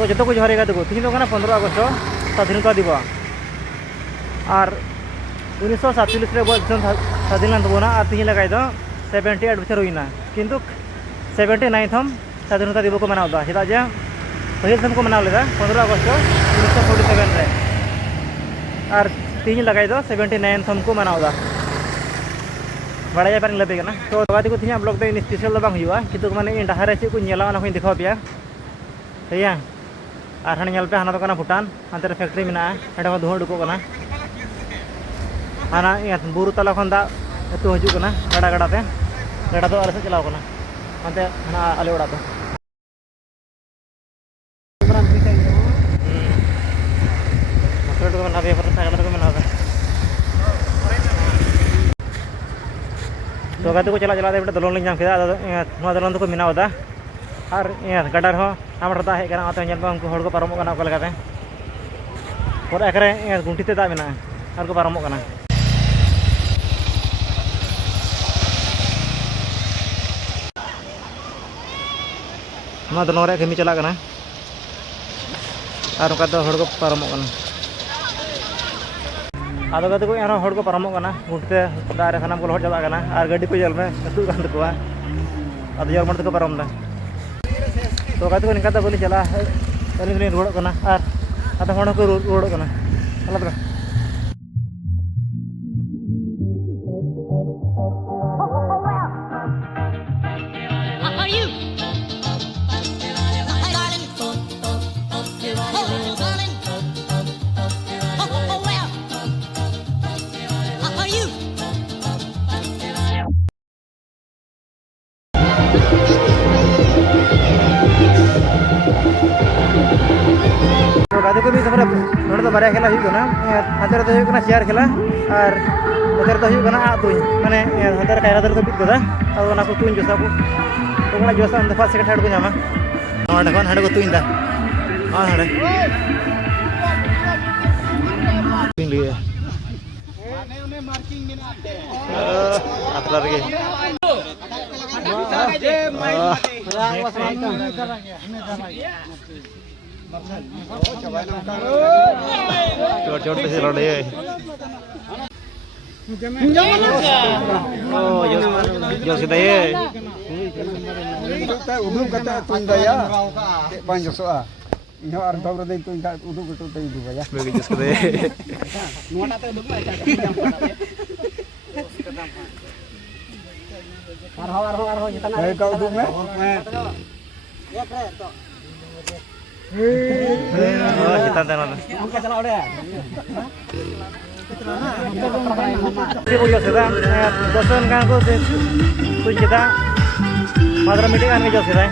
तो जो को जोहार देखो तीन 15 अगस्त स्वाधीनता दिवस और 1947 रे स्वाधीन तबना और तीन लगा 78 बचर होना किंतु 79 हम स्वाधीनता दिवस को मनावा चेदा जे पहल थम को मनाव लेदा 15 अगस्त 1947 रे और तीन लगा 79 थम को मनावा बड़ा पर लबे तो बात को तीन ब्लॉग इन स्पेशल बांग हुआ किंतु माने इन डहारे चे को नेला ना को देखा पे भैया और हाँ पे हाना तो भूटान हाते फैक्ट्री में हेड धुआं उडुकोना हाँ बुरु तला खन दा एतु हजूना गाड़ा गाड़ाते गाड़ा तो आले से चलावना हाते हाँ आले ओड़ा तो तो गाते को चला चलाते दलोन लिंग के दलोन को बनावा और गाड़ा आम दा हेकना उनको हड़ को पारमोना और एकरे गुंटी ते दा मेना और को पारमोना दलोन रे कमी चलाना और हड़ को पारमोना आदो गाते को हड़ को पारमोना गुंटी दारे सामान को हड़ चलाना और गाड़ी को जल में अतु गान तकवा आदो जल को पारम दा तो गाते को निकाता बोली चला अली रुड़ोना और आधा हड़ को रुड़ोना चला गाते को भी सब नोड़े तो बारे खेला होना हाते तो होना चेयर खेला और हाते तो होना आतुई माने हाते कायरा दल को बीत कदा और ओना को तुइन जोसा को तो ओना जोसा अंदर फर्स्ट सेकंड थर्ड को ᱧᱟᱢᱟ नोडे खन हाडे को तुइन दा हां हाडे तुइन लिया ने उन्हें मार्किंग में आते अतला रे छोड़ छोड़ से लड़े ओ जो सीधा ये उदुम कता तुम दया पांच जोसोआ इहो आर दबर दे तुम का उदुम कतो ते उदुम या बेगे जस करे नोटा ते उदुम आचा आर हो जितना है का उदुम में ये करे तो kita tengok. Angka jalan udah. Ini punya sudah. Dosen kan aku tu kita. Madra meeting kan kita sudah.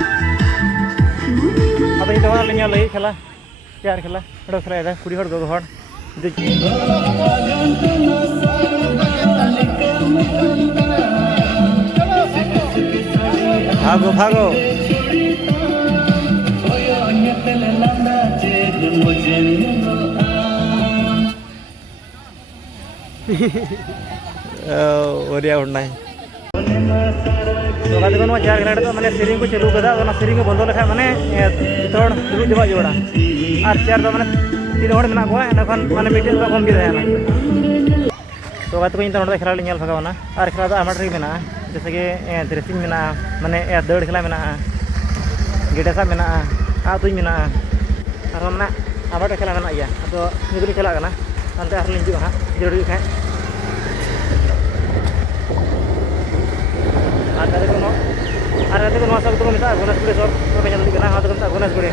Apa itu orang linya lagi kela, ciar kela. Ada serai ada. Kudi hor dua hor. भागो भागो ओरिया उड़ना है तो गाते को चार खेला तो मैंने सीरिंग को चलू कदा सीरिंग को बंद लेखा माने थोड़ दुरुब जबा जोड़ा और चार तो मैंने तीन हड़ मेना को एनखान माने मीटिंग तो कम भी रहना तो गाते को इन तो खेला ले नेल भगावना और खेला तो आमा ट्रिक मेना जैसे कि ड्रेसिंग मेना माने दौड़ खेला मेना गेडेसा मेना आतुई मेना और माने आबाद खेला मेना या तो निगुली खेला करना अंते आर लिंजु हां जरूरी है ada ko no sa ko mita gonas gure sor ko penyal di kana ha to mita gonas gure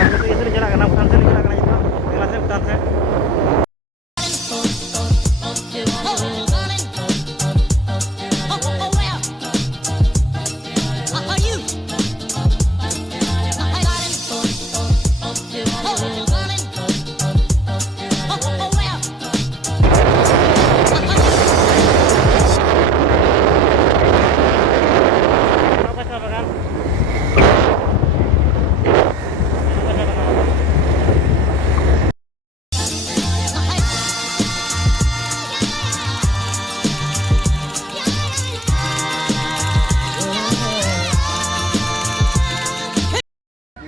aku to isri jana kana bukan seri jana kana itu kelas bukan se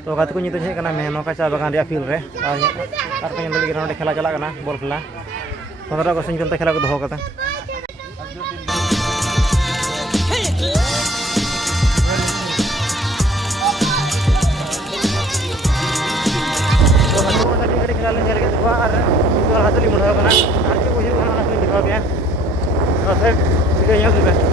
तो गाते को नित हे कना मेहनोका चा बागान रे field रे और पे लगे नोडे खेला चला कना बॉल खेला 15 अगस्त जनता खेला को दोहो कता तो हतो कटी खेला ले खेल के दुआ और हातली मुढ़ा कना और के बुझे कना ना दिखा पे और फिर वीडियो यहां से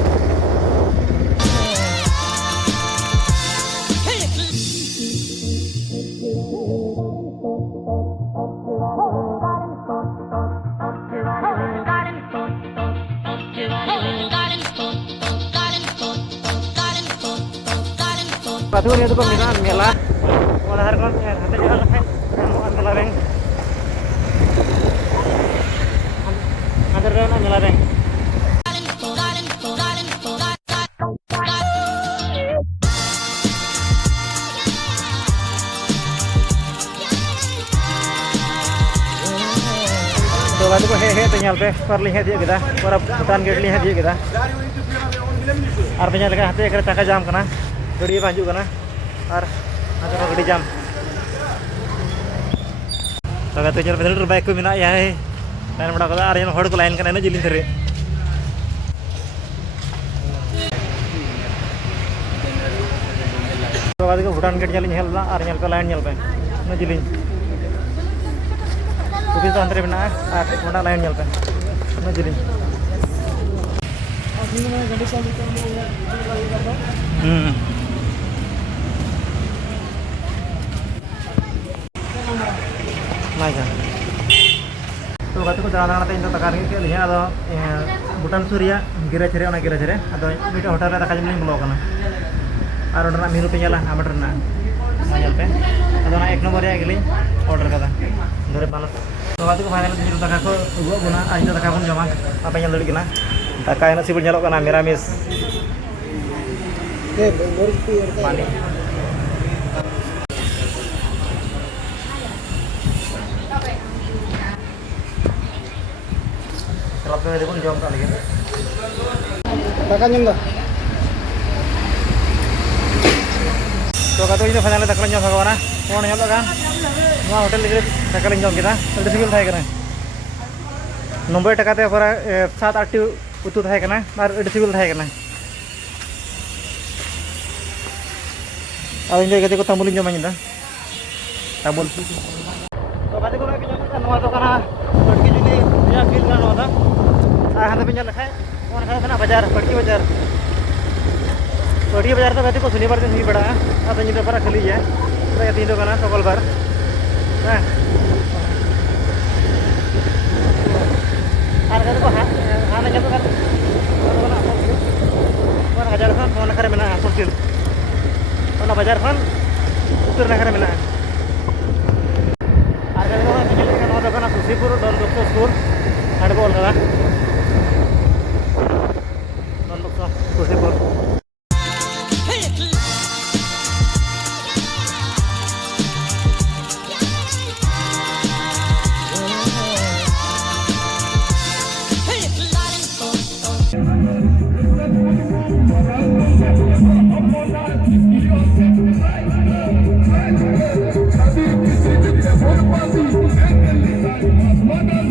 Patuh ni tu kau mina mela, mana hari kau hati jalan lepas, mela reng, ada reng mela reng. तो बात को है तैयार पे पर लिखे दिया kita, पर अब भूटान गेट लिखे दिया kita. Artinya lagi hati agar cakap jam kena. Gadi panju kana ar antara gadi jam taga to jor pedal bike ko mina ya hai lain bada kada ar jan hod ko line kana na jilin thare to bad ko bhutan gate jalin hel na ar nyal ko line nyal pe na jilin office to andre mina ar bada line nyal pe na jilin Naja. तो बात को जाना नाते इंदो तकार के लिया अदो भूटान सूर्या गिरा छरे ओना गिरा छरे अदो मिटे होटल रे दाका जमलिन ब्लॉक kana आर ओडना मेनू पे जाला आमटर ना मायल पे अदो ना एक नंबर या गेली ऑर्डर कदा धरे बालस तो बात को फाइनल जिरु दाका को उगो गुना आज दाका बन जमा apa yang lagi kena दाका एना सिबिल nyalok kana miramis पानी Kalau pengen pun jom kali kan. Makan jom dah. तो कतो इनो फाइनल तकलन जम भगवाना कोन हेलो का नो होटल लिगे तकलन जम किदा अल्टे सिबिल थाय कना 90 टका ते पर 7-8 टी उतु थाय कना और अल्टे सिबिल थाय कना अब इंदे गते को तमुलिन जम निदा तमुल तो गते को के जम नवा तो कना पटकी जुली या फील का नवा आ हाते पे लखाय कोन खाय कना बाजार पटकी बाजार पटकी बाजार तो गते को शनिवार दिन ही पड़ा अब इंदे पर खाली है तो ये तीनों कना सकल बार हां और गते को हां ना जब कना कोन हजार खान कोन करे मेना सुकिल ओना बाजार खान उत्तर नगर मेना और गते को निकल के नवा कना सुसीपुर डन डॉक्टर स्कूल हाड बोल करा डन डॉक्टर सुसीपुर Mother